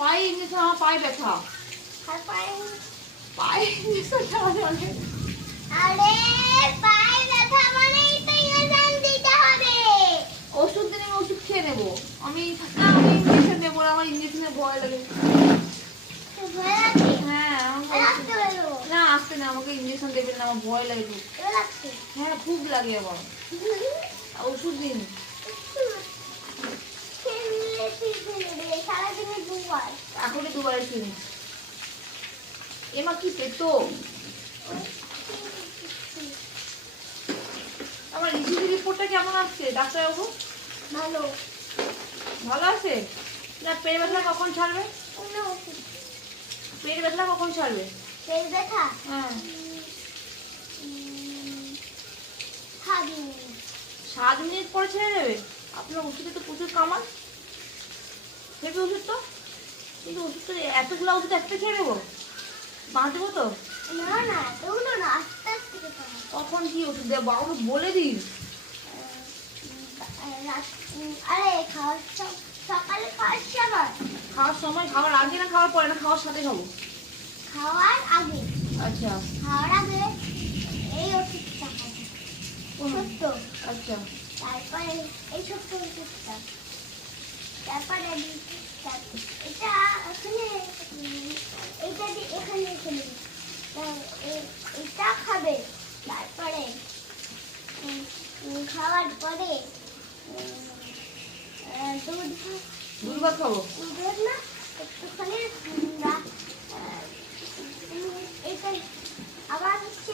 পায়ে ইঞ্জেকশন, আমার পায়ে ব্যথা। আর পায়ে পায়ে ইঞ্জেকশন দেওয়া যাবে? আরে পায়ে ব্যথা মানেই তো ইঞ্জেকশন দিতে হবে। ওষুধ দিলে আমি ওষুধ খেয়ে নেবো। আমি না, আমি ইঞ্জেকশন নেবো না, আমার ইঞ্জেকশনের ভয় লাগে। ভয় লাগছে? হ্যাঁ লাগতে বলো। না, আসতে না, আমাকে ইঞ্জেকশন দেবেন না, আমার ভয় লাগে খুব। এবার লাগছে? হ্যাঁ খুব লাগে আমার। ওষুধ দিন। সারাদিনে দুবার। এখনই দুবারে শুনি। এমা কি পেতো? আমার ইসিজি রিপোর্টটা কেমন আসছে ডাক্তারবাবু? ভালো। ভালো আছে? না, পেট ব্যথা কখন ছাড়বে? পেট ব্যথা কখন ছাড়বে? পেট ব্যথা? হ্যাঁ 7 মিনিট। 7 মিনিট পরে ছেড়ে দেবে? আপনার ওষুধে তো প্রচুর কামাল। হেবি ওষুধ তো। কিন্তু ওষুধ তো, এতগুলো ওষুধ একটা খেয়ে নেবো? বাঁচবো তো? না না, এতগুলো না, আস্তে আস্তে খেতে হবে। কখন কি ওষুধ দেবো বাবু বলে দিন। আরে সকালে খাওয়ার সময়। খাওয়ার সময়, খাওয়ার আগে না খাওয়ার পরে, না খাওয়ার সাথে খাবো? খাওয়ার আগে। আচ্ছা খাওয়ার আগে এই ওষুধটা খাবে, ছোট্ট। আচ্ছা তারপরে এই ছোট্ট ওষুধটা, তারপরে এটা এখানে, এইটা এখানে এখানে এটা খাবে। তারপরে খাওয়ার পরে দুধ ভাত খাবো। দুধ না, একটুখানি এটা আবার হচ্ছে